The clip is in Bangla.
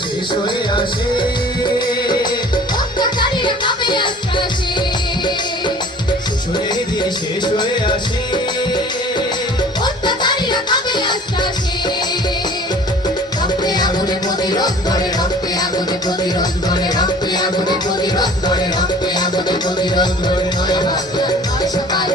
শেষ হয়ে আসে শোষণের দিন শেষ হয়ে আসে রক্তে আগুনে প্রতিরোধ করে রক্তে আগুনে প্রতিরোধ করে রক্তে আগুনে প্রতিরোধ করে রক্তে আগুনে প্রতিরোধ করে নয় সকাল